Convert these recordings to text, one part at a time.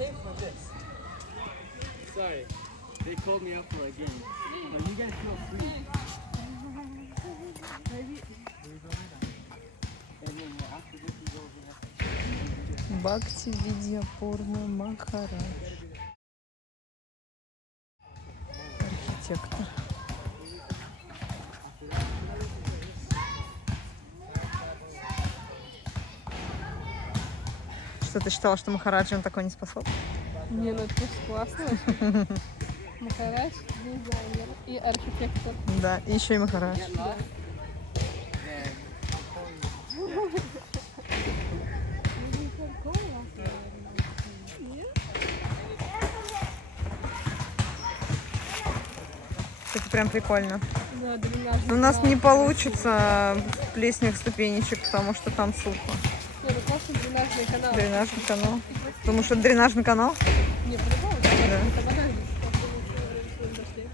came for this. Sorry, they called me up for a game. But you guys feel free. And then after this we go over here. Бхакти Видьяпурна Махарадж. Архитектор. Что, ты считала, что Махараджи он такой не способен? Не, ну это просто классно. Махарадж, дизайнер и архитектор. Да, и еще и Махарадж. Да. Это прям прикольно. Да, дренажный У нас канал. не получится в плеснях ступенечек, потому что там сухо. Нет, это просто дренажный канал. Дренажный канал. Потому что это дренажный канал? Не, по-любому, Да. это вода здесь. Дошли.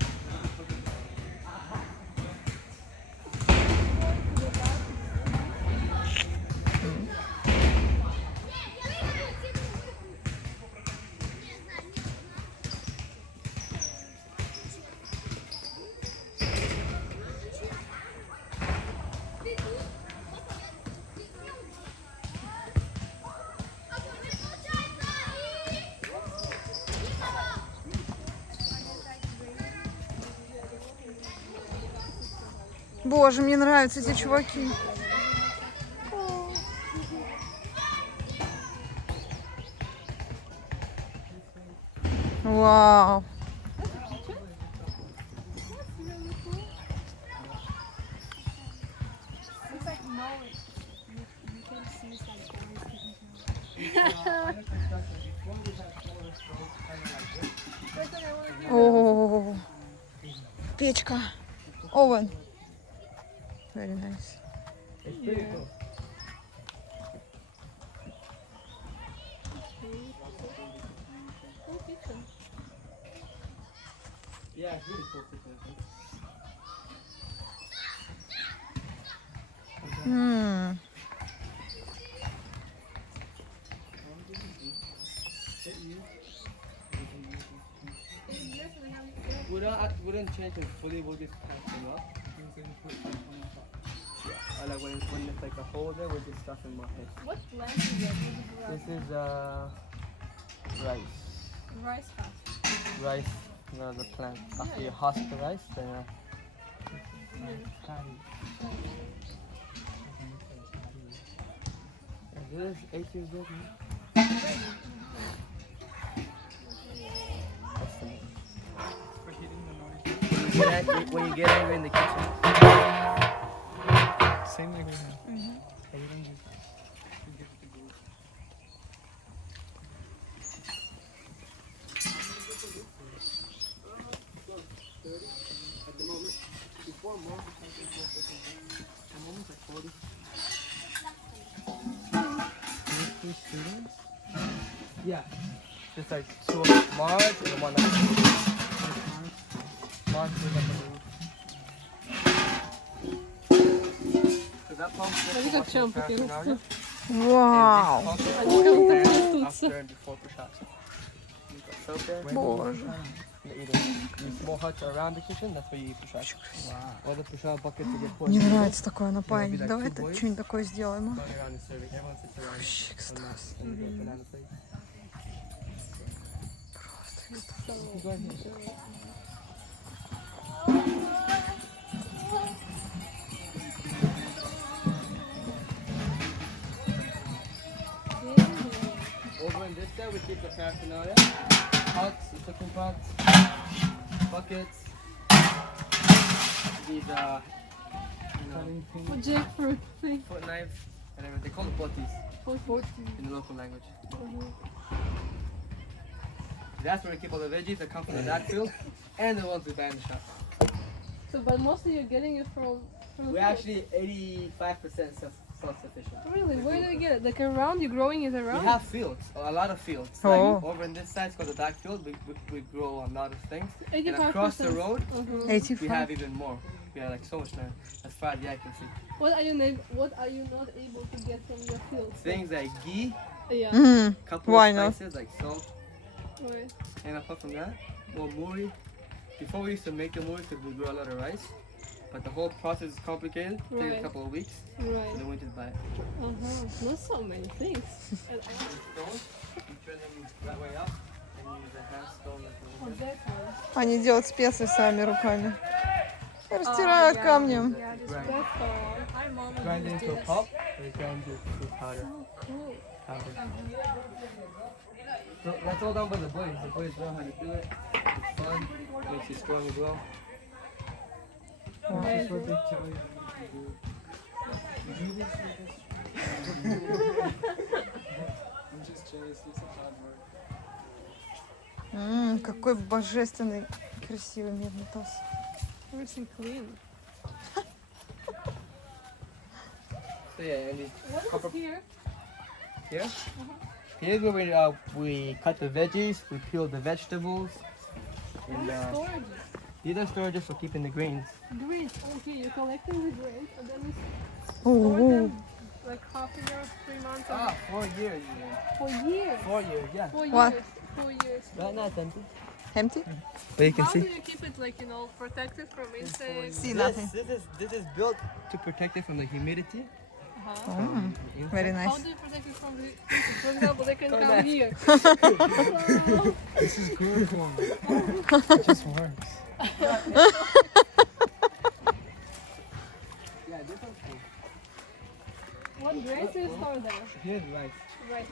Боже, мне нравятся эти чуваки. Вау. О, печка. Овен. Very nice. It's pretty cool. Yeah, it's really cool kitchen. We don't change it fully, we'll just patch them up. Or like when it's like a hole there, we'll just stuff in my head. What plant is that? This is rice. Rice husk. Rice, the plant. After you husk the rice, then this is 8 years old, man. When you get angry in the kitchen. Same like we have. At the moment, before more, the moment like 40. Two students? Yeah. Just like two of March and one of March was up on the roof. So that pump Смотри, как чампики растут. Вау. Они как-то плетутся. after and before push-ups. Soak there. Боже. These small huts around the kitchen, that's where you eat push-ups. All the push-up buckets to get poured. Мне нравится такое напаяние. Давай что-нибудь такое сделаем. Going around and serving. Everyone sits around. Вообще экстаз. And you get banana plates. Просто Go ahead. Over in this side, we keep the paraphernalia. Pots, the cooking pots, buckets. These, Вот jackfruit thing. foot knives, and everything. They call them potis in the local language. That's where we keep all the veggies that come from the back field and the ones we buy in the shop. So, but mostly you're getting it from We're actually 85% self-sufficient. Really? Where do you get it? Like around? You're growing it around? We have fields, a lot of fields. Oh. Like over in this side, it's called the back field. We grow a lot of things. 85%. And across the road, we 85. have even more. We have like so much land. As far as the eye can see. What are you not able to get from your field? Things like ghee, Yeah. Мгм. couple Why of not? spices like salt, Right. And apart from that, well, muri. Before we used to make the muri because we grew a lot of rice, but the whole process is complicated. It takes Right. a couple of weeks, Right. so then we just buy it. Not so many things. The stones, you turn them that way up, and you use the hand stone like a Oh, little bit. that one. Они делают специи сами руками. Растирают камнем. Right. That's all. Hi, mom. Grind it into a pulp, or grind it to powder. Cool. Powder. So that's all done by the boys. The boys know how to do it. It's fun. Makes you strong as well. This is what they tell you to do. You do this I'm just jealous. It's a hard work. Какой божественный, красивый медный таз. Everything clean. So yeah, and What is copper here? here. Here's where we cut the veggies, we peel the vegetables, and Storage. these are storages for keeping the grains. Grains. Okay, you're collecting the grains and then you Ого. store them like half a year, 3 months, or 4 years. Even. for years. 4 years, yeah. 4 What? years. 4 years. Right now it's empty. Empty? But you can How do see. you keep it like, you know, protected from insects? See nothing. This is built to protect it from the humidity. Very How nice. do you protect it from the insects? For example, they can come here. This is Gurukula. It just works. Yeah, this one's cool. What grains do you store there? Here's rice. Right.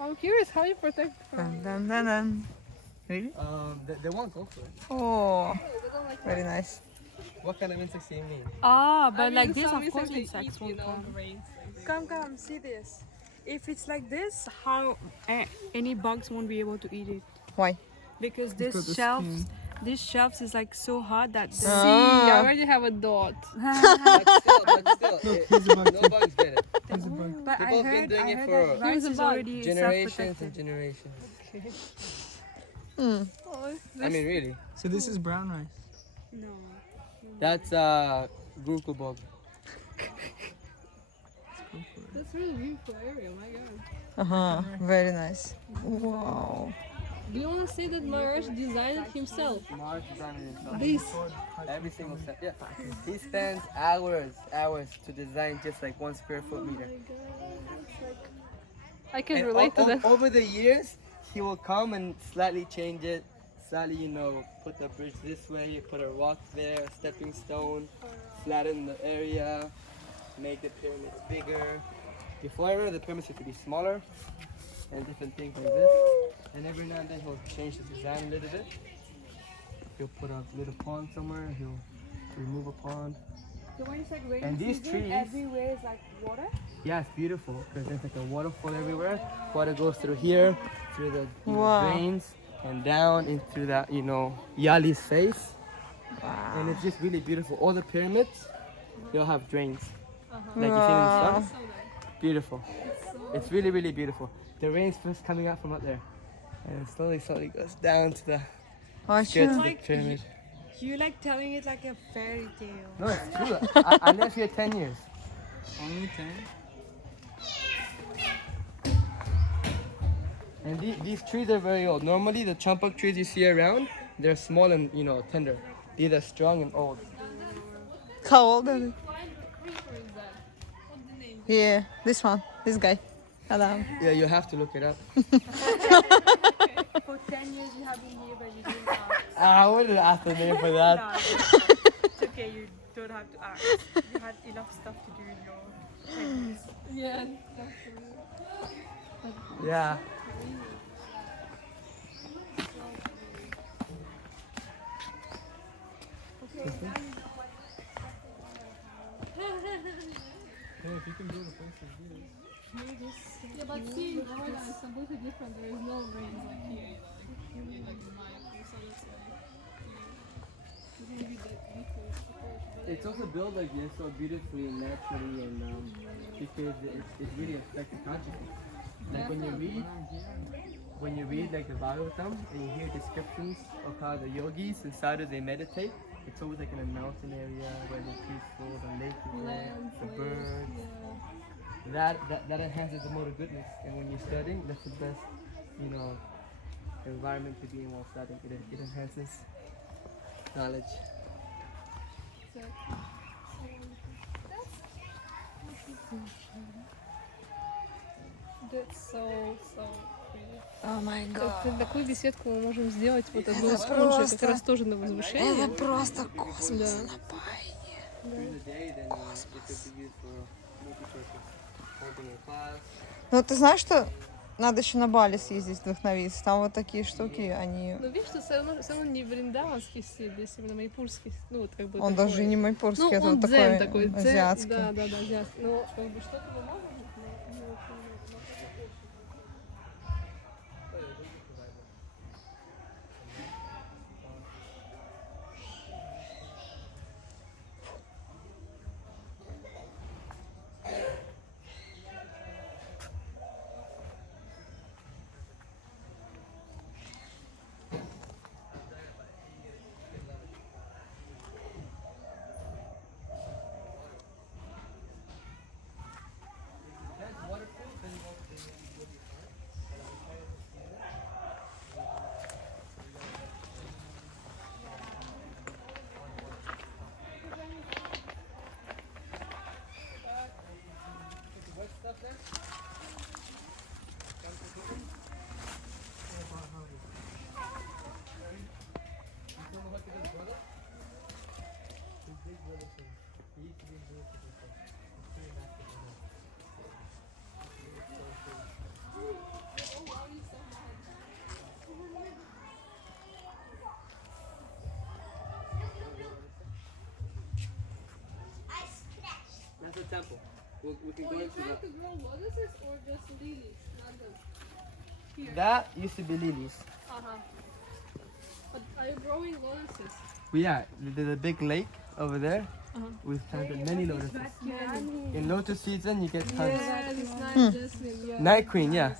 I'm curious how you protect from. Дан-дан-дан. Really? They won't go for it. Oh, They don't like very nice. What kind of insects do you mean? Ah, but I mean, like this, some of course, they insects eat, you won't know, come. grains. Come, see this. If it's like this, how any bugs won't be able to eat it? Why? Because got the this shelves is like so hard that See, I already have a dot. But still, Here's a bug. no bugs get it. Here's a bug. But People have been doing it for that rice Here's a is bug. already generations and self-protected. generations. Oh, I mean, really. So this is brown rice. No. That's Gurukula. that's really beautiful area. My God. Ага, very nice. Wow. Do you want to say that Maharaj designed it himself? Mars designed it himself. This. Every single step. Yeah. He spends hours to design just like 1 square foot meter. I can And relate to that. over the years, he will come and slightly change it. Slightly, you know, put the bridge this way, you put a rock there, a stepping stone, flatten the area, make the pyramids bigger. Before I remember, the pyramids used to be smaller and different things like this. And every now and then he'll change the design a little bit. He'll put a little pond somewhere, he'll remove a pond. So when it's like rainy And these season, trees- everywhere is like water. Yeah, it's beautiful because there's like a waterfall everywhere. Water goes through here, through the Wow. drains, and down into that, you know, Yali's face. And it's just really beautiful. All the pyramids, they'll have drains. Like you see in the sun. Beautiful. It's really, really beautiful. The rain's first coming out from up there. And it slowly goes down to the skirts of the Like, pyramid. You like telling it like a fairy tale. No, it's true. I lived here 10 years. Only 10? And these trees are very old. Normally, the champak trees you see around, they're small and, you know, tender. These are strong and old. How old are they? What creeper is that? What's the name? Yeah, this one, this guy. Hello. Yeah, you have to look it up. For 10 years you have been here, but you didn't ask. I wouldn't ask the name for that. No, it's okay. You don't have to ask. You had enough stuff to do in your 10 years. Yeah. Yeah. Hey, if you can build a place like this. Yeah, but see, in Florida it's completely different. There is no rain like here, you know, like in Майпуре, so that's why it's gonna be that different. It's also built like this so beautifully and naturally and because it's really affects consciousness. Like when you read like the Bhagavatam and you hear descriptions of how the yogis and sadhus they meditate, it's always like in a mountain area where they're peaceful, the lake is there, the birds. That enhances the mode of goodness. And when you're studying, that's the best you know, environment to be in while studying. It enhances knowledge. That's so pretty. О май гад. Такую беседку мы можем сделать вот одну из просто- кружек, как раз тоже на возвышении. Это просто космос Да. на байне. During the day, then it could be used for multi-purpose, holding a class. Ну, ты знаешь, что надо еще на Бали съездить, вдохновиться. Там вот такие штуки, они... Но видишь, что все равно не вриндаванский стиль, здесь именно майпурский, ну вот как бы Он такой. даже не майпурский, Ну, это он вот дзен такой дзен, азиатский. Да, азиатский. Но как бы что-то мы можем, но не очень. That's a temple. We can Oh, go you're into trying that. to grow lotuses or just lilies? Not them. That used to be lilies. Uh-huh. But are you growing lotuses? But yeah, there's a big lake over there. Uh-huh. We've planted many lotuses. In lotus season, you get tons. Yeah, it's night jasmine. Yeah. Night queen, yeah.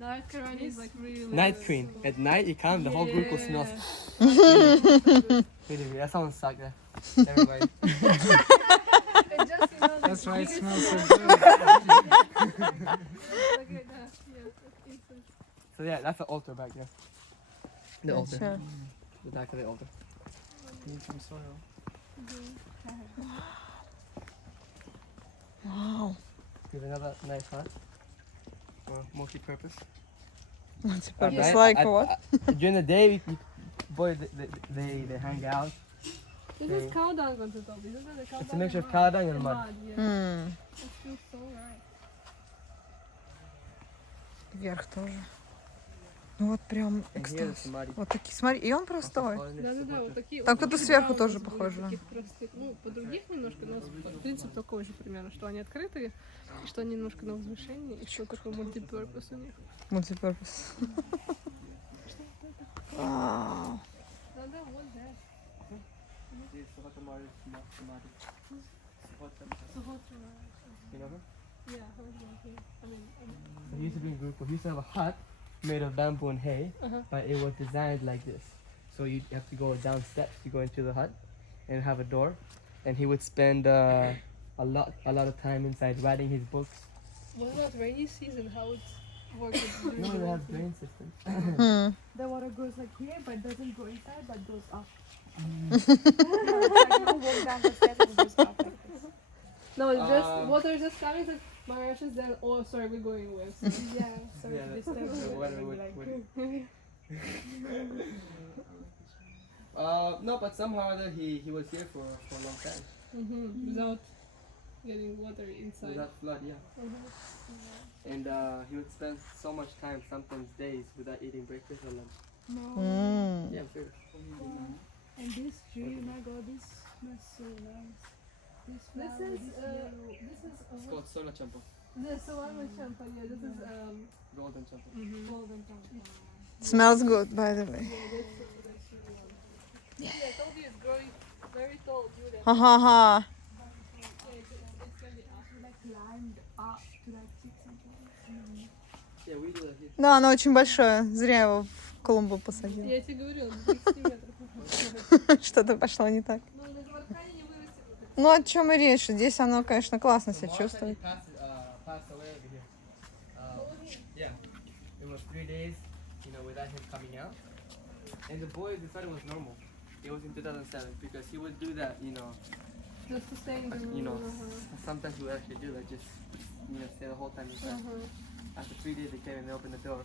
Night Queen is like really Night queen. At night, you come, the whole Gurukul smells. Yeah. Really weird. That sounds suck there. Everybody. And just, you know, like, That's why it biggest- smells so good. like that. Yeah, like incense. So yeah, that's the altar back there. The altar. Sure. The back of the altar. Need some soil. Вау. We have another nice hut. For multi-purpose. Теперь At night- like at- what? During the day, boy, they hang out. This is cow dung on the top, isn't it? The cow It's a dung mixture of and cow dung and and mud. Yeah. М, It feels so right. Вверх тоже. Ну вот прям And here is экстаз. samadhi. Вот такие, смотри, и он простой. Да, вот такие. Так вот это такие сверху браунс тоже были, похоже. таких простых. Ну, по других немножко, но принцип такой же примерно, что они открытые, и что они немножко на возвышении, и что такой мультипурпос у них. Мультипурпос. Вау. Да, вот, да. You know her? Yeah, I mean, So he used to be in Gurukul. He used to have a hut made of bamboo and hay, but it was designed like this. So you have to go down steps to go into the hut and have a door. And he would spend a lot of time inside writing his books. what about rainy season? How it works during No, the they rainy have season? drain system. М. The water goes like here, but doesn't go inside, but goes up. It's like no walk down the stairs and goes up like this. No, it's just Um, water just coming like Maharashtra's there. Oh, sorry, we're going west. Yeah, so Yeah, this that's- time the it water will be would- like No, but somehow or other he was here for a long time. Without getting water inside. Without flood, yeah. And he would spend so much time, sometimes days, without eating breakfast or lunch. М. Yeah, I'm serious. And this tree, my god, this smells so nice. This flower, This is It's called Sola Champa, this one with champagne. Yeah, this is golden champa. golden brown. Smells good, by the way. Yeah, I told you it's growing very tall, Julia. Ага-ага. It's gonna be awesome. Like climbed up to like 600. Yeah, we do that here. Да, оно очень большое. Зря его в клумбу посадил. Я тебе говорила, 30 метров. Что-то пошло не так. Ну, на Гвардхане не вырастет. Ну, о чем и речь. Здесь оно, конечно, классно себя Last time he чувствует. passed away over here. Yeah, it was 3 days. you know, without him coming out. And the boys decided it was normal. It was in 2007 because he would do that, you know. Just to stay in the room. You know, sometimes he would actually do that, just, you know, stay the whole time inside. After 3 days, they came and they opened the door,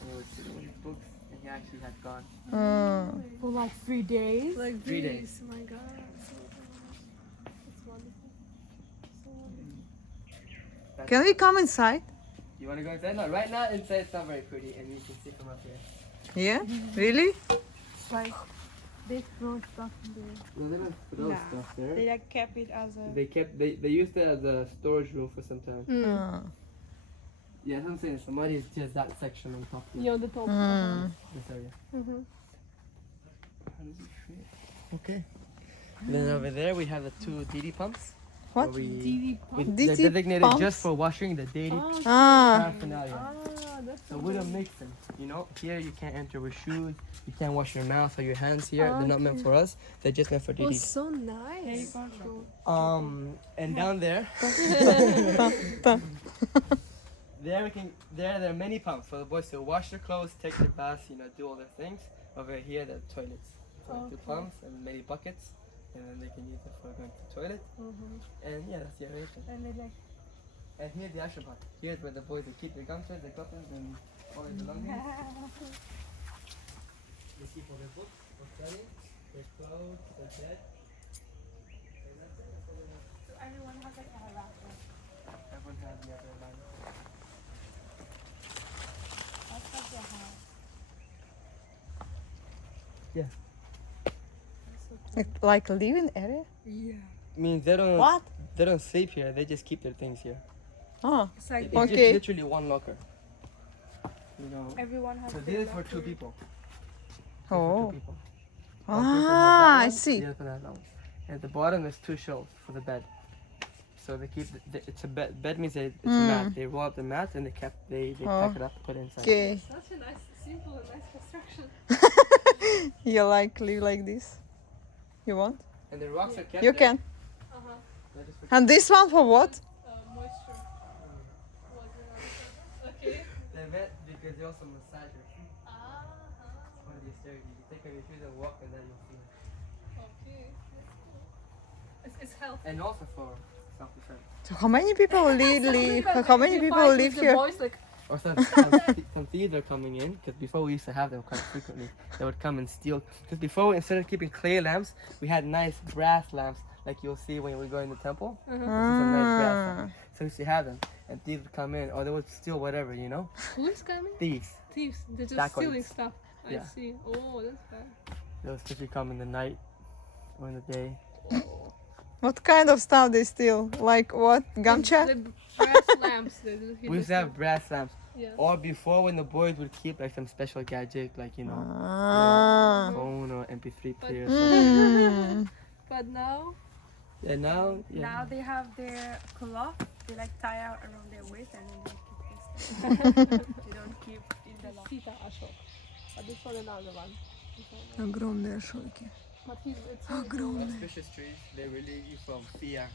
and he was sitting with his books, and he actually had gone. For like 3 days. Like 3 this. days. My God. So it's wonderful. So wonderful. Can we come inside? You want to go inside? No, right now inside it's not very pretty, and you can see from up here. Yeah? Really? It's like they throw stuff in there. No, they don't throw Nah. stuff there. They like kept it as a. They used it as a storage room for some time. Yeah, that's what I'm saying. Somebody is just that section on top here. Yeah, on the top. This area. Mm-hmm. How does it fit? Okay. Then over there we have the 2 DD pumps. What? where DD pump. they're DD designated pumps? just for washing the daily Ah. paraphernalia. That's So we don't mix them, you know. Here you can't enter with shoes. You can't wash your mouth or your hands here. They're not meant for us. They're just meant for Oh, DD. so nice. And down there, there are many pumps for the boys to wash their clothes, take their baths, you know, do all their things. Over here, there are toilets. So 2 pumps and many buckets, and then they can use it for going to the toilet. And yeah, that's the arrangement. And they like. And here's the actual part. Here's where the boys they keep their gumshoes, their coppers, and all their belongings. They keep all their books for studying, their clothes, their bed. And that's it. That's all they have. So everyone has like a raffle. Everyone has the other line. That's like your house. Like a living area? Means they don't. What? They don't sleep here. They just keep their things here. Oh, It's like It's Okay. just literally one locker. You know. everyone has. So their this is for 2 locker. people. oh. For 2 people. Ah, I see. The other person has that one. And at the bottom there's 2 shelves for the bed. So they keep it's a bed. Bed means it's a mat. They roll up the mat and they pack it up, put it inside. Okay. Such a nice, simple and nice construction. You like live like this? You want? And the rocks are kept You there. can. They're just for- And this one for what? Moisture. Was it okay? They're wet because they also massage your feet. One of these stairs. You take off your shoes and walk, and then you'll see it. Okay. That's cool. It's healthy. And also for self-defense. So how many people live? How many people live here? Boys, like, Or some thieves are coming in, because before we used to have them quite frequently. They would come and steal. Because before, instead of keeping clay lamps, we had nice brass lamps, like you'll see when we go in the temple. Some nice brass lamps. So we used to have them, and thieves would come in, or they would steal whatever, you know? who is coming? Thieves. Thieves. They're just Backwards. stealing stuff. I Yeah. see. Oh, that's bad. They would especially come in the night or in the day. What kind of stuff they steal? Like what? Gamcha? The brass lamps. We used to have brass lamps. Yeah. Or before, when the boys would keep like some special gadget, like, you know, Ah. phone or MP3 But- player or something. Mm. But now, Yeah, now, yeah. Now they have their cloth. They like tie out around their waist and then they keep this. They don't keep in the lock. Sita Ashok. But this one another one. Огромные шоки. But it's Auspicious trees, they relieve you from fear.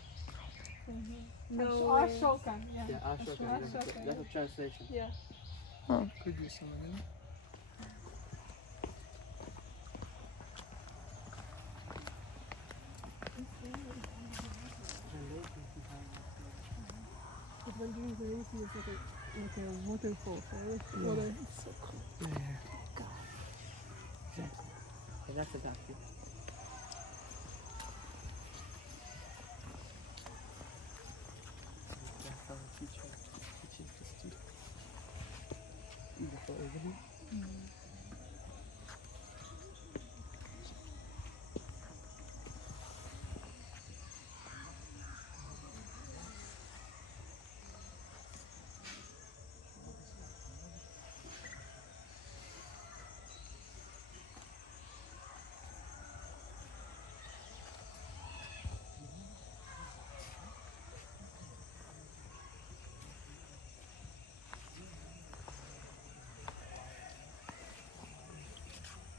No. Ashokan. Yeah. Yeah, Ashoka. Ashoka, That's a translation. Yeah. Could be some of them. But when during the rain season, it's like a waterfall. So I wish the water is so cool. And that's about it. That's how the teacher teaches the students. Beautiful, isn't it?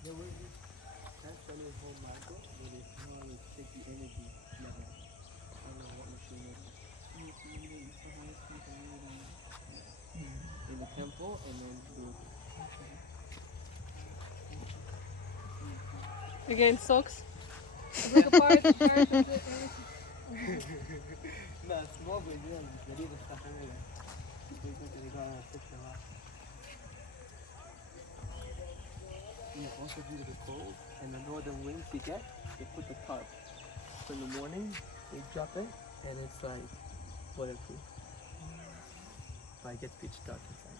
The way that's when they hold Marco, where they normally take the energy level. I don't know what machine it is. In the temple, and then do Again, socks. It's like a part of the shirt. No, it's more good, you know, they leave the stuff everywhere. They got a picture of. Yeah, also due to the cold and the northern winds you get, they put the tarp. So in the morning, they drop it, and it's like waterproof. But it gets pitch dark inside.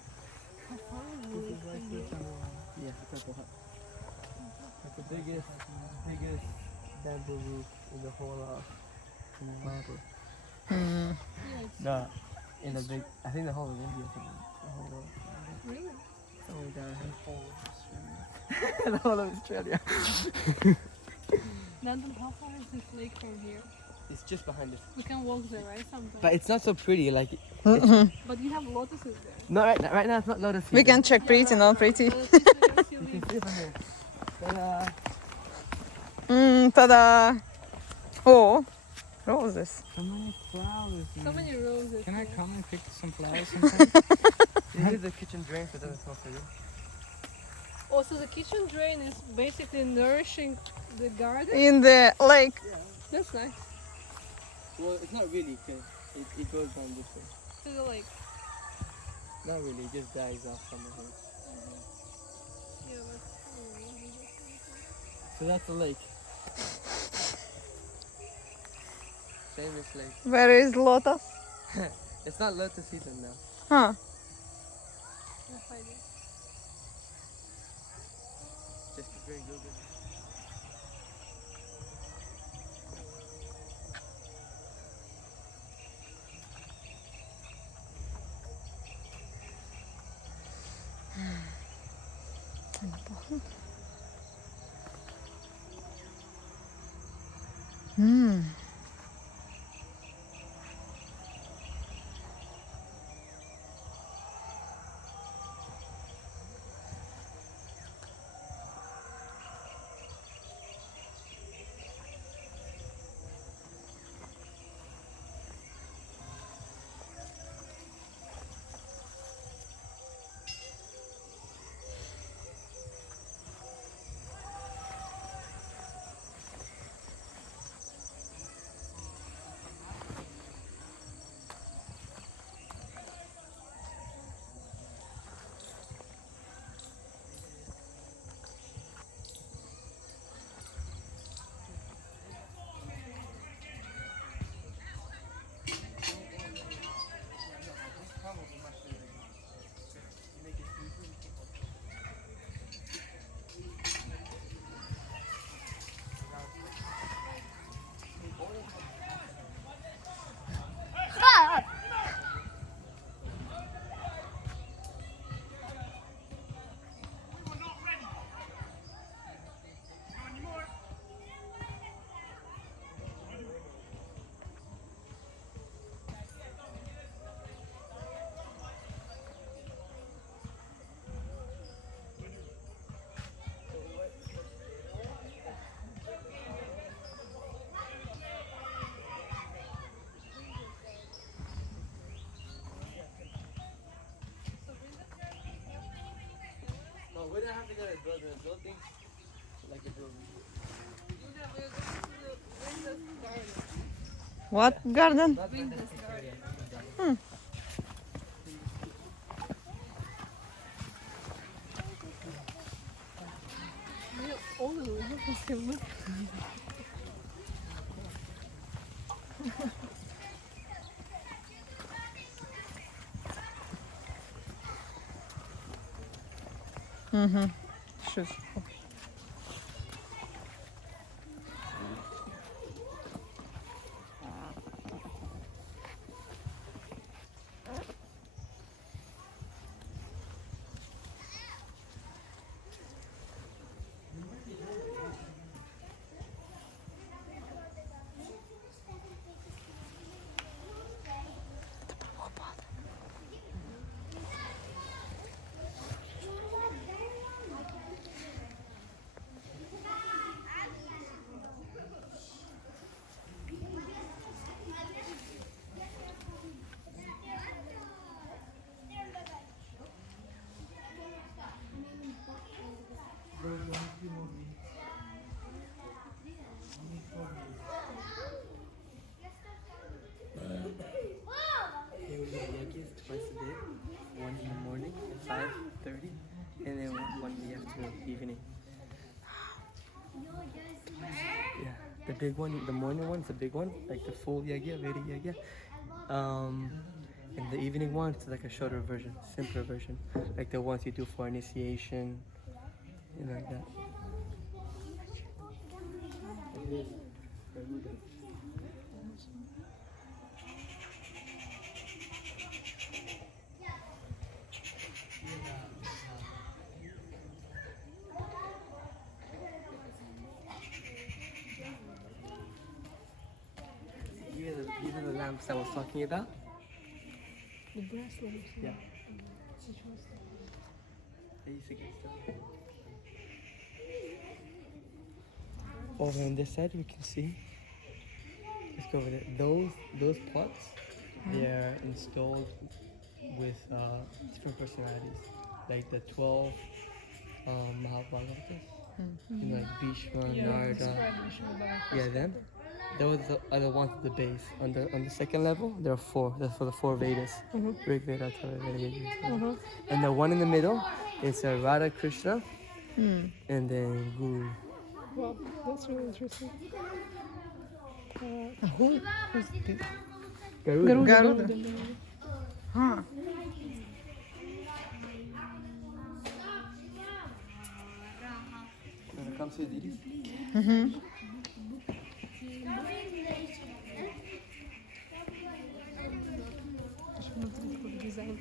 Yeah, it's like a hut. It's the biggest bamboo roof in the whole of Майпуре. No, in the big, I think the whole of India, the whole world. Really? Somewhere down here. The whole of Australia. London, how far is this lake from here? It's just behind us. We can walk there, right? Sometime. But it's not so pretty, like, But you have lotuses there. no, right now it's not lotus season. We can check pretty, not pretty. But it's like you You leave. can see from here. Ta-da. Ta-da! Oh, roses. So many flowers. So many roses. Can I here. come and pick some flowers sometime? This is the kitchen drain, so it doesn't smell so good. Oh, so the kitchen drain is basically nourishing the garden? In the lake. That's nice. Well, it's not really, because it goes down this way. To the lake. Not really, it just dies off some of it. Yeah, but... So that's the lake. Famous lake. Where is lotus? It's not lotus season now. Huh. Yes, I do. Just very good. No, we don't have to go to building like a building. What garden? Not like that. All the roses can look. Shoes. and then one in the afternoon, evening. Yeah, the big one, the morning one is the big one, like the full yagya, very yagya. And the evening one, it's like a shorter version, simpler version, like the ones you do for initiation, you know, like that. These are the lamps I was talking about. The brass lamps. Yeah. Which one's that? I used to get stuff. Over on this side, we can see. Let's go over there. Those pots, they are installed with different personalities, like the 12 Mahabharatas. You know, like Bhishma, Narada. Describe Vishnu. Yeah, them. Those are the ones at the base. On the second level, there are 4. That's for the 4 Vedas. Rig Veda, Atharva Veda, Veda. And the one in the middle is Radha Krishna, and then Guru. Wow, that's really interesting. Who? Who's this? Garuda. Garuda. Huh. Wanna come see these? Дизайн.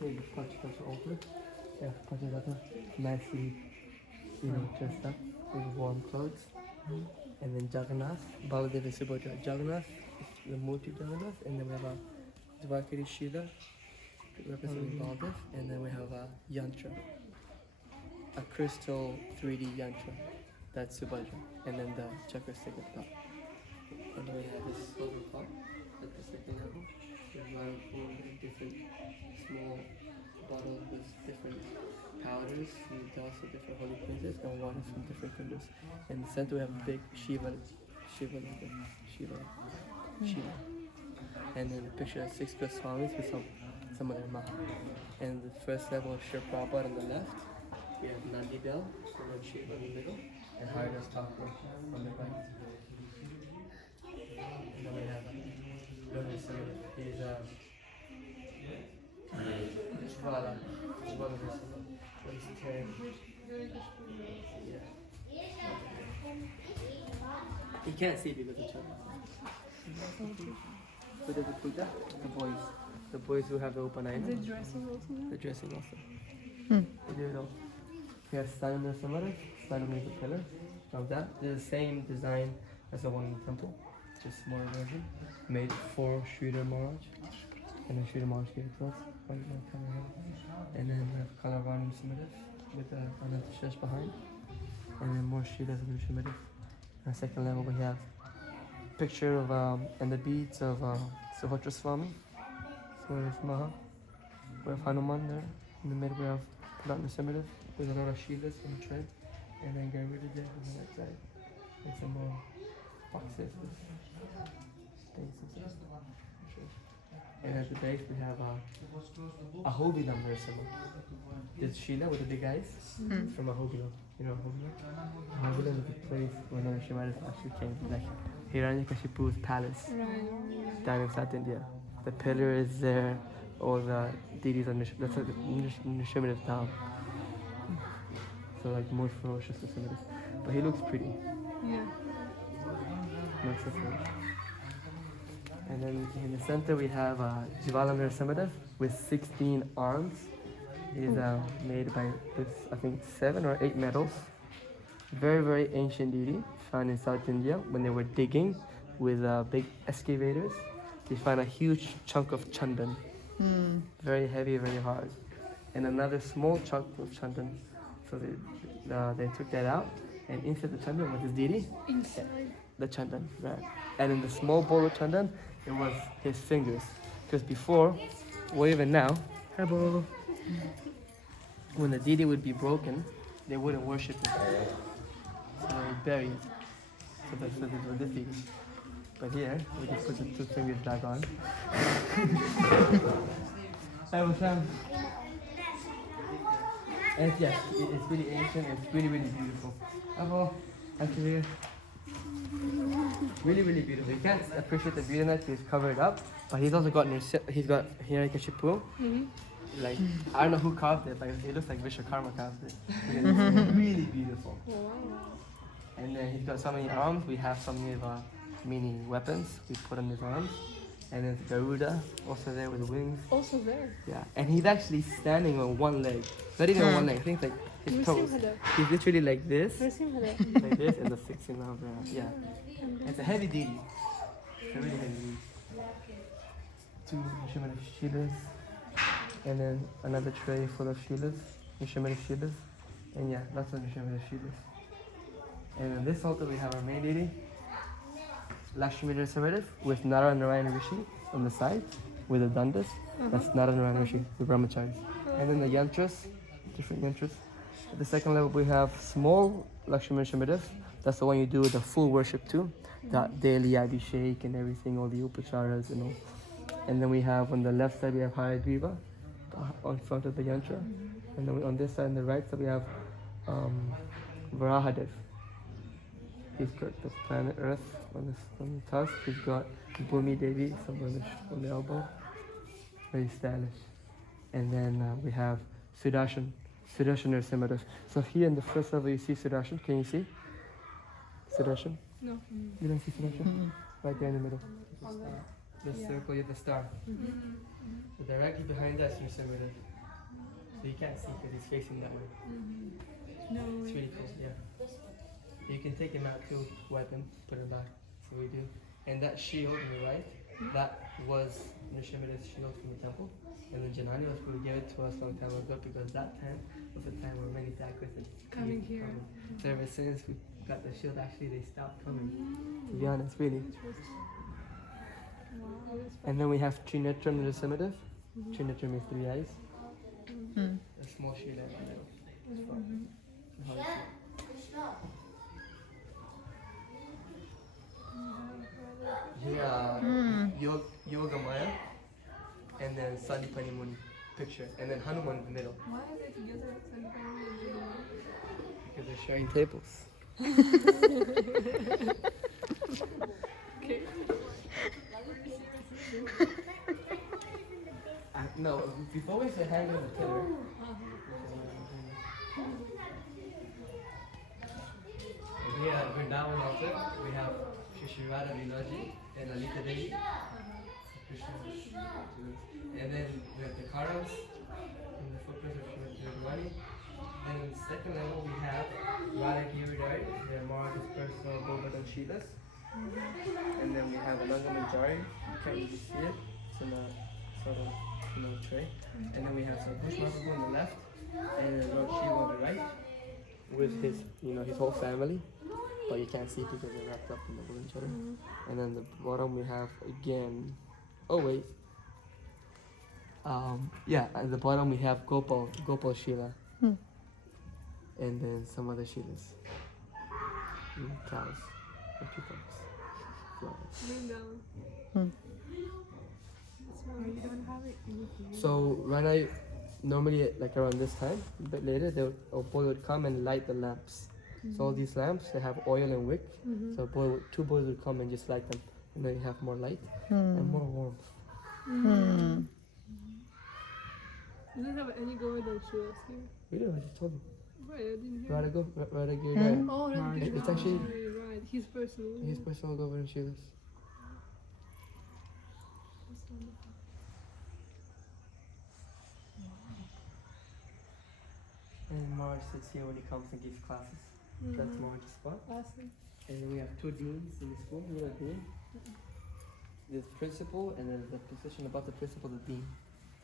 Maybe Pachika's altar. Yeah, Pachikata. Nicely, dressed up with warm clothes. And then Jagannath, Baladev and Subhadra. Jagannath, the Murti Jagannath, and then we have a Dvakari Shila representing Baladev, and then we have a yantra, a crystal 3D yantra, that's Subhadra, and then the chakra stick at the top. And then we have this silver pot at the second level. There's a different small bottles with different powders, and also different holy places, and water from different kundas. In the center we have a big Shiva. And then a picture of 6 Goswamis with some of their Maha. And the first level is Shri Prabhupada on the left. We have Nandi Bell, and then Shiva in the middle, and Haridas Thakur on the right. And then we have Lotus is Jvala. He's tearing. Yeah. He can't see because of the children. But there's a puja, the boys who have the upanayana. The dressing also. The dressing also. They do it all. We have Stanam Samara. Stanam is the pillar of that. They're the same design as the one in the temple, just smaller version. Made for Sridhar Maharaj. And then Sridhar Maharaj gave it to us. And then we have Kalarvani Similative with the Ananta Shesh behind. And then more Sridhars and Similative. On the second level we have picture of and the beads of Subhadra Swami. So there's Maha. We have Hanuman there. In the middle we have Pradhan Similative with a lot of Shilas and tread. And then Garuda there on the right side. And some more boxes with things and stuff. And at the base we have Ahobilam Narasimha. This Sheila with the big eyes from Ahobilam. You know Ahobilam? Ahobilam is the place where Narasimha actually came. Like Hiranyakashipu's palace down in South India. The pillar is there, all the deities are that's like the Nrsimha's town. So like more ferocious Nrsimha. But he looks pretty. Yeah. Looks so ferocious. And then in the center we have Jvala Narasimha with 16 arms. It is made by this, I think 7 or 8 metals. Very, very ancient deity found in South India when they were digging with big excavators. They found a huge chunk of chandan. Very heavy, very hard. And another small chunk of chandan. So they took that out, and inside the chandan was this deity. Inside. The chandan, right? And in the small bowl of chandan, it was his fingers. Because before, or even now, hello, when the deity would be broken, they wouldn't worship it. So they would bury it. So that's what they do with this deity. But here, we just put the 2 fingers back on. Hi, Washam. And yes, it's really ancient. It's really, really beautiful. Hello, actually, really, really beautiful. You can't appreciate the beauty in that because it's covered up. But he's also got Hiranyakashipu. Like, I don't know who carved it, but it looks like Vishwakarma carved it. It's really beautiful. And then he's got so many arms. We have so many of our mini weapons we put on his arms. And then Garuda, also there with wings. Also there. Yeah, and he's actually standing on one leg. Not even on one leg, I think it's like his toes. He's literally like this. Like this, and the fixing of yeah. It's a heavy deity. It's a really heavy deity. 2 Nishimura Shilas. And then another tray full of Shilas. Nishimura Shilas. And yeah, lots of Nishimura Shilas. And on this altar we have our main deity. Lakshmi Narasimha with Nara and Narayana Rishi on the side with the dandas. That's Nara and Narayana Rishi, the brahmacharis. And then the yantras, different yantras. At the second level we have small Lakshmi Narasimha. That's the one you do the full worship to. That daily abhishek and everything, all the upacharas and all. And then we have on the left side we have Hayagriva on front of the yantra. And then on this side on the right side we have Varahadev. He's got the planet Earth on the tusk. He's got Bhumi Devi on the elbow. Very stylish. And then we have Sudarshan Narasimha. So here in the first level you see Sudarshan. Can you see Sudarshan? No. You don't see Sudarshan? Right there in the middle. The circle, you have the star. So directly behind us is Narasimha. So you can't see because he's facing that way. No. It's really cool, yeah. You can take him out too, wipe him, put him back. So we do. And that shield on the right, that was Narasimha's shield from the temple. And then Janani was going to give it to us a long time ago because that time was the time where many Thakuras had Coming here. So ever since we got the shield, actually they stopped coming. To be honest, really. And then we have Trinetram Narasimha. Trinetram means 3 eyes. A small shield in the middle. Yeah, Yoga Maya, and then Sandipani Muni picture, and then Hanuman in the middle. Why are they together at Sandipani and Yoga? Because they're sharing tables. Okay. No, before we say hang on the pillar. We have Vrindavan altar, we have Shri Radha Vilaji and Lalita Devi. And then we have the Karas and the footprints of Srimati Radharani. Then in the second level we have Radha Giridhari, the Mara's personal Govardhan Shilas. And then we have Ananga Manjari, you can't really see it, it's in a sort of tray. And then we have Sadhush Mahaprabhu on the left and Lord Shiva on the right with his his whole family. But you can't see because they're wrapped up in the balloon shutter. And then the bottom we have again. Oh wait. At the bottom we have Gopal Shila. And then some other Shilas. Cows. And peacocks. Flowers. You don't have it in here. So right now, normally like around this time, a bit later, a boy would come and light the lamps. So all these lamps, they have oil and wick. So two boys would come and just light them, and then you have more light and more warmth. You don't have any Govardhan Shilas here. Really, I just told you. Right, I didn't hear. Radha Giridhari. Oh, Radha Giridhari. It's actually right. His personal. his personal Govardhan Shilas. And Mars sits here when he comes and gives classes. That's Mars' spot. Awesome. And then we have 2 deans in the school. You know a dean? There's principal, and then the position above the principal, the dean.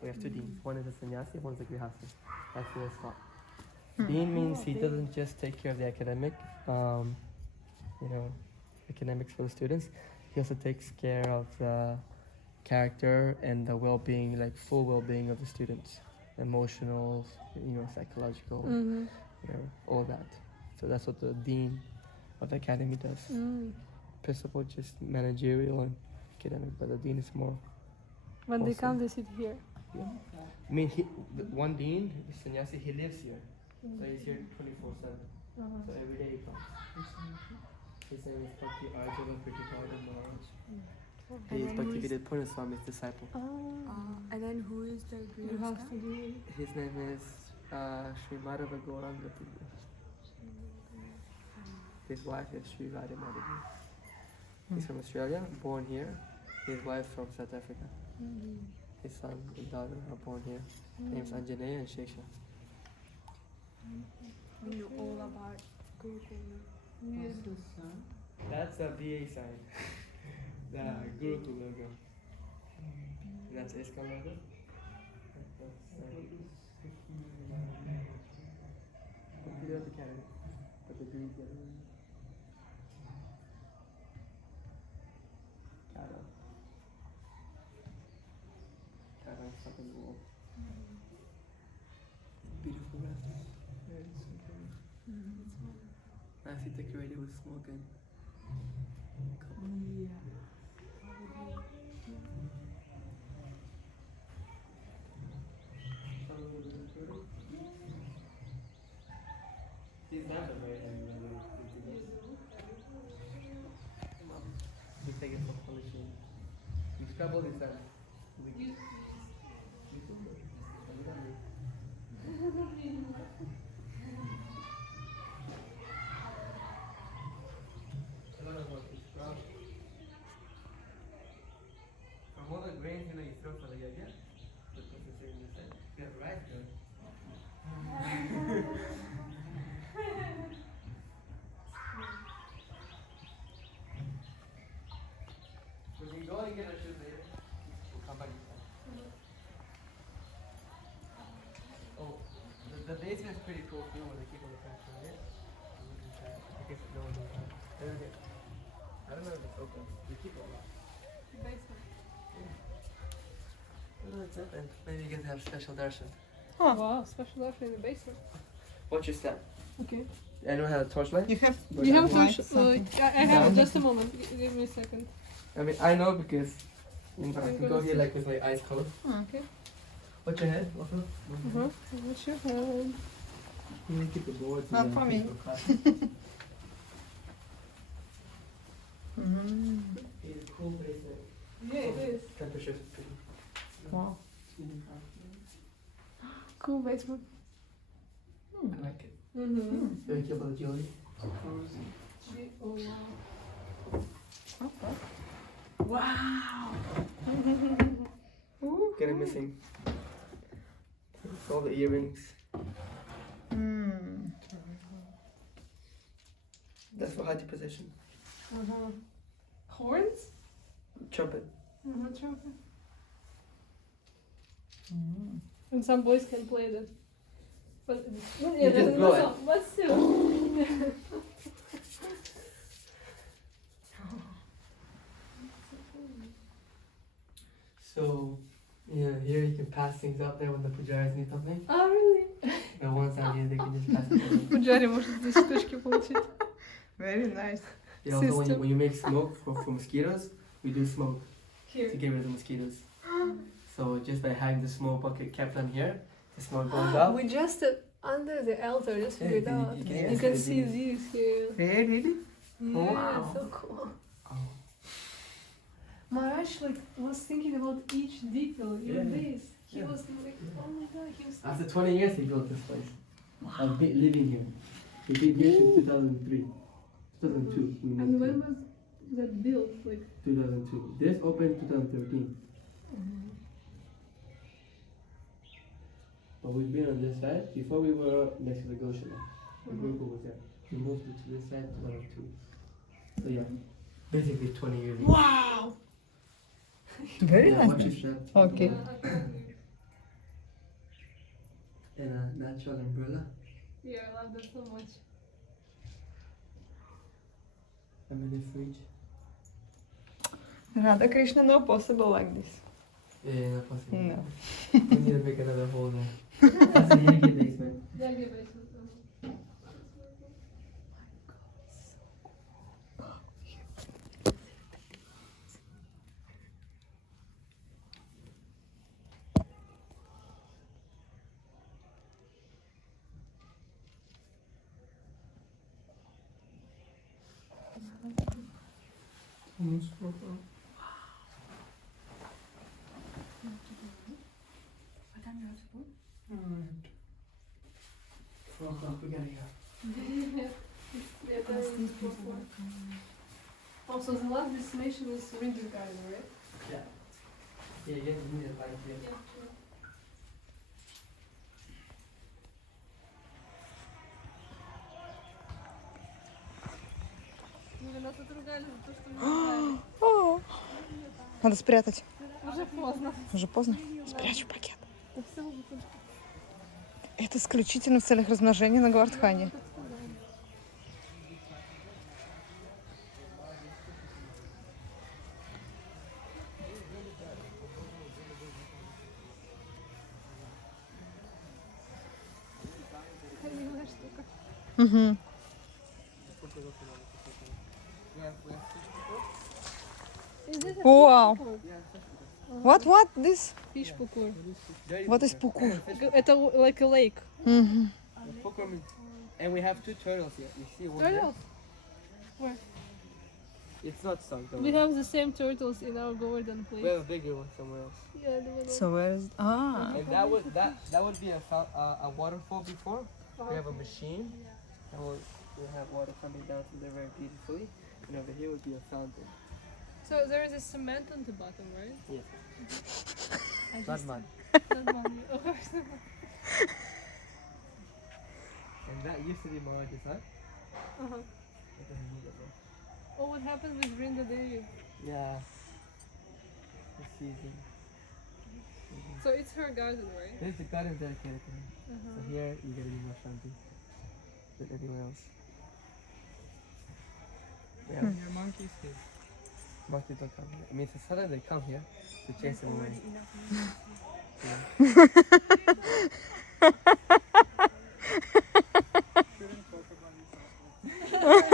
We have 2 deans. One is a sannyasi, one is a grihastha. That's their spot. Dean means he doesn't just take care of the academic, academics for the students. He also takes care of the character and the well-being, like full well-being of the students, emotional, psychological, all that. So that's what the dean of the academy does. Principal just managerial and academic, but the dean is more. When they Awesome. come, they sit here. I mean, the one dean, Sannyasi, he lives here, so he's here 24/7. So every day he comes. His name is Bhakti Arjava Pratipada Maharaj. He is Bhakti Vidya Purna Swami's disciple. And then who is the You have Grihastha? to do it. His name is Sri Madhava Gauranga Puri. His wife is Sri Radha Madhavi. He's from Australia, born here. His wife from South Africa. His son and daughter are born here. Names Anjaneya and Sheksha. We know all about Gurukula. That's the BA sign. The Gurukula logo. And that's ISKCON logo. That's the academy. But the green together. Cattle stuck in the wall. Beautiful rafters. Very simple. Nicely decorated with smoke and these lamps are very heavy. We take it for polishing. You scrub all these lamps. From all the grains you throw for the yajna, the person sitting in the side, you have rice good. We can go and get our shoes later. We'll come back inside. Oh, the basement is pretty cool too, where they keep all the trash in it. I guess no one knows that. I don't know if it's open. They keep it locked. Basement. Oh, it's open. Maybe you guys have special darshan. Wow, special life in the basement. Watch your step. Okay. Anyone have a torchlight? You have You have light to. something. I have it. Just a moment. Give me a second. I mean, I know because I can go here like with my eyes closed. Okay. Watch your head, also. What's your hand? You need to keep the boards. Not and for then me. keep the class. It's a cool bracelet. Yeah, it is. Temperature's pretty. Wow. Cool basement. I like it. Mm-hmm. Very cute about the jewelry. Oh wow. Wow. Get it missing. It's all the earrings. That's for high position. Horns? Trumpet. Trumpet. And some boys can play that. But You just blow it. But still. So, yeah, here you can pass things up there when the pujaris need something. Oh, really? The ones out here, they can just pass it over. В Пуджаре может здесь штучки получить. Very nice. Yeah, also System. when you make smoke for mosquitoes, we do smoke Here. to get rid of the mosquitoes. So just by having the smoke bucket kept on here, the smoke goes out. We just under the altar, just Yeah, figured you out. can You even can see see these. these here. Really? Yeah, Wow. so cool. Oh. Maharaj was thinking about each detail. Yeah. This. He Yeah. was like, oh my god, he was. After 20 years, he built this place. I've been living here. He been here since 2003. 2002. We And moved when here. was that built? Like. 2002. This opened 2013. But we've been on this side. Before we were next to the Goshala. The Gurukula was there. We moved it to this side 2002. So yeah, basically 20 years ago. Wow. Very Yeah, nice. watch your step. Okay. And a natural umbrella. Yeah, I love that so much. A mini fridge. Radha Krishna, no possible like this. Yeah, not possible. No. We need to make another hole there. That's a Yankee basement. Yeah, give it. We gotta go. Oh, so the last destination is Winter Garden, right? Yeah. Yeah, you have to need it like here. Yeah. Нас отругали за то, что мы не О, надо спрятать. Уже поздно. Уже поздно. Спрячу пакет. Да все уже тут. Это исключительно в целях размножения на Гвардхане. Милая штука. Угу. Is this a Wow. fish pukur? What this? Fish pukur. What is пукур? Это like a lake. Угу. And we have 2 turtles here. You see one Turtles? there? It's not sunk though. We have the same turtles in our garden We place. have a bigger one somewhere else. Yeah, the one. So where is... Ah. And that would be a waterfall before. We have a machine. And we'll have water coming down to the river beautifully. And over here would be a fountain. So there is a cement on the bottom, right? Yes. I Not just- mud. Not money. Of course not. And that used to be Maharaj's hut. Uh-huh. It doesn't need it though. Oh, what happened with Brinda Devi? Yeah. The season. So it's her garden, right? There's a garden dedicated to him. So Uh-huh. here you gotta be more shanti than anywhere else. Yeah. Your monkeys here. Monkeys don't come here. I mean, it's a sudden they come here to chase them away. Shouldn't talk about this.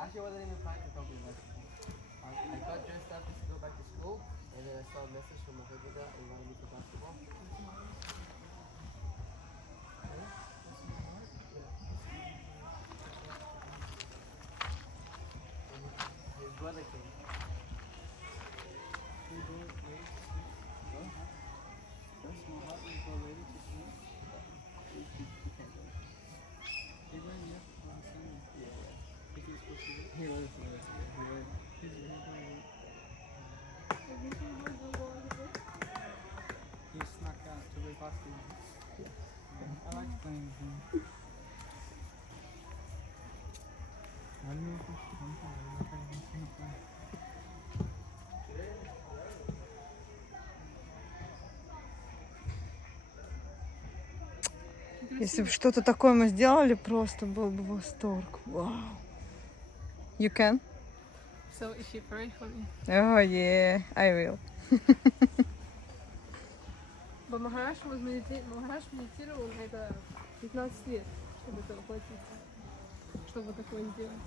Actually, I wasn't even planning to come to Mexico. I got dressed up to go back to school, and then I saw a message from my Buddha inviting me to basketball. His brother came. He was He snuck out to play basketball. I like playing with him. I don't know if we should come to him. I don't think he's gonna play. Если бы что-то такое мы сделали, просто был бы восторг. Вау. You can? So if you pray for me. Oh yeah, I will. But Maharaj медитировал на это 15 лет, чтобы это воплотить. Чтобы такое сделать.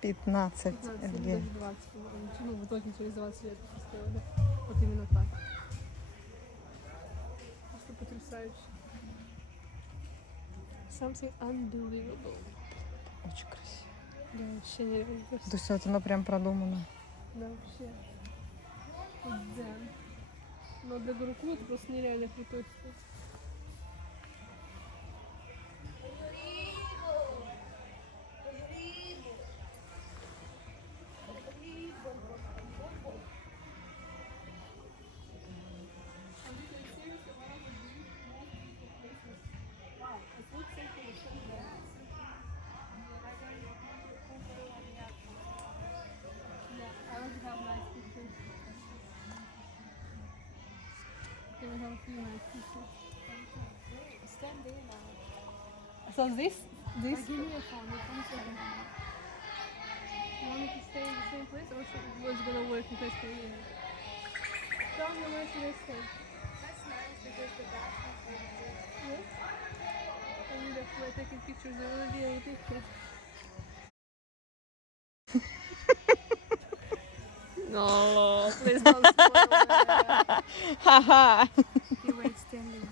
15 15 или лет. даже 20, по-моему. Ну, в итоге через 20 лет это сделали. Вот именно так. Просто потрясающе. Something unbelievable. Очень красиво. Да, вообще нереально просто. То есть вот оно прям продумано. Да, вообще. Вот дзен. Но для Гурукулы это просто нереально крутой цвет. a few nice pictures. Stand there now. So this. Give me a phone. Your phone is better than mine. You want me to stay in the same place, or what's gonna work if I stay in? Tell me where should I stay? That's nice because the bathroom's really good. Yes. I mean, if we're taking pictures, there will be any pictures. No, please don't spoil that. Ха-ха. Okay, wait, standing.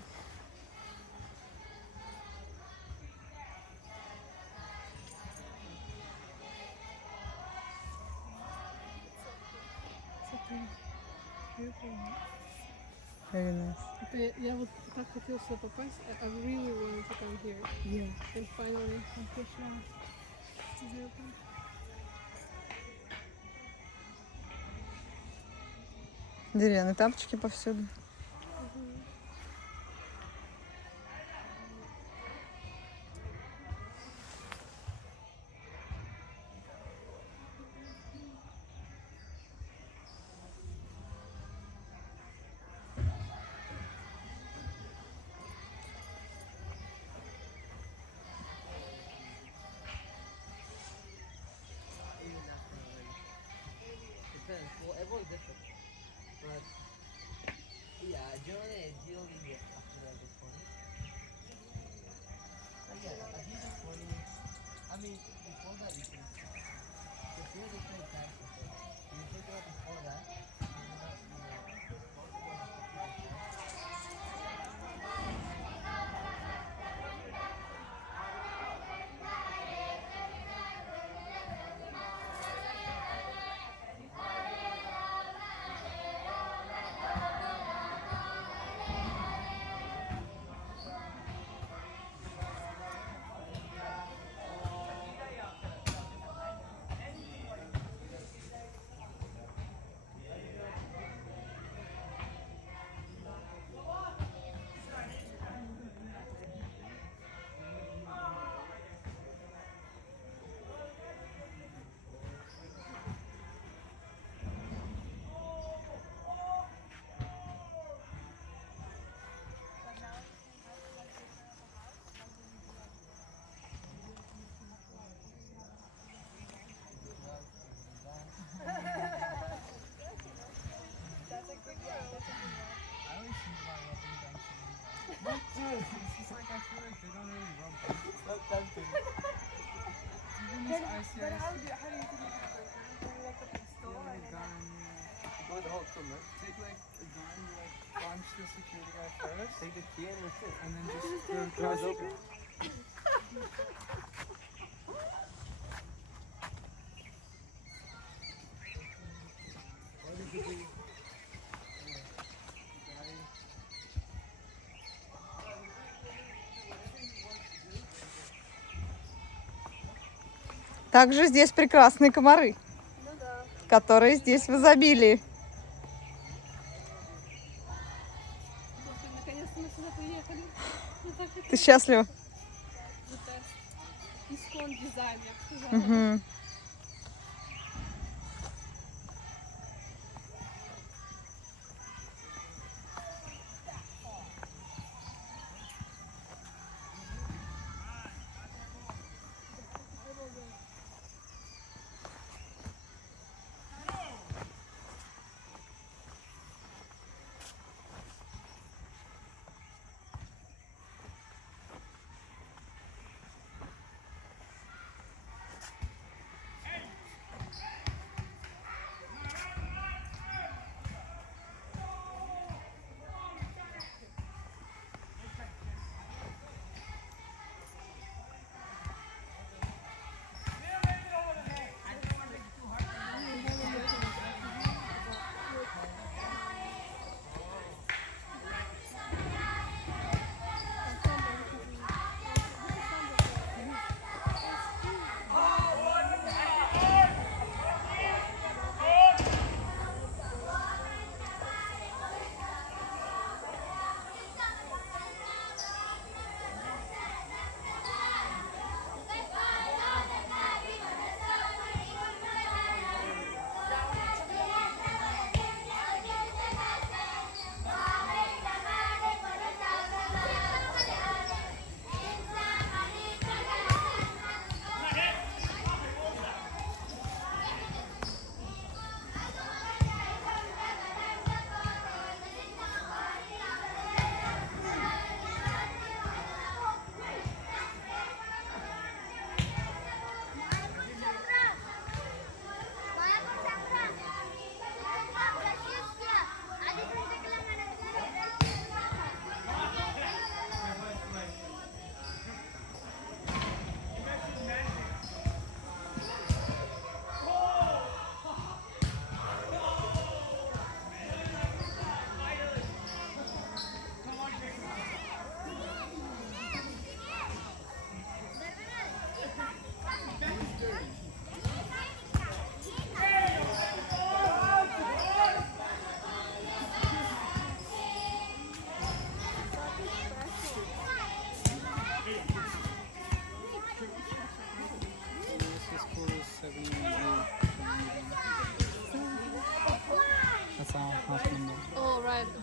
Very nice. Я вот так хотела сюда попасть. I really wanted to come here. Yeah. And finally, Officially. it happened. Деревянные тапочки повсюду. Depends. Well, everyone's different. But yeah, generally, ideally, after that, it's 20. But yeah, at least 20. I mean, before that, you can. If you're the same tax, you think about before that. It's just like I feel like they don't really rub them. Not tempting. Even this ICI But how do you think you can do it? Can you walk up to the store like and a then... gun, Go the whole room, right? take like a gun, like punch the security guy first, Take the key and that's it. and then just throw Doors open. Также здесь прекрасные комары, Ну да. которые здесь в изобилии. Господи, наконец-то мы сюда приехали. Ну, так и Ты счастлива? the best. Искон дизайн, я бы сказала. Мгм.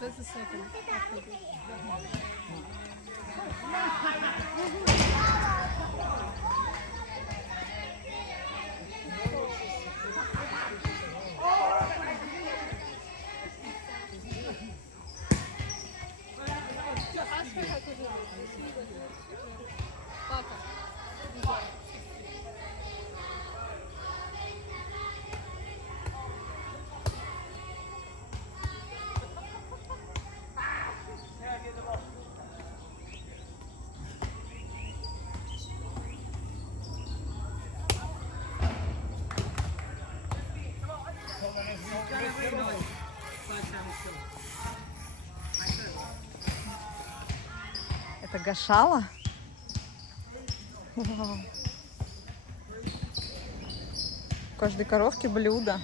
that's the second. After this. Ask her how to do it. Papa. Это гашала? Вау. У каждой коровки блюдо.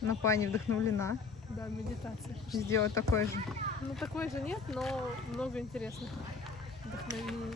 Но пани вдохновлена Да, медитация. сделать такой же. Ну такой же нет, но много интересных вдохновений.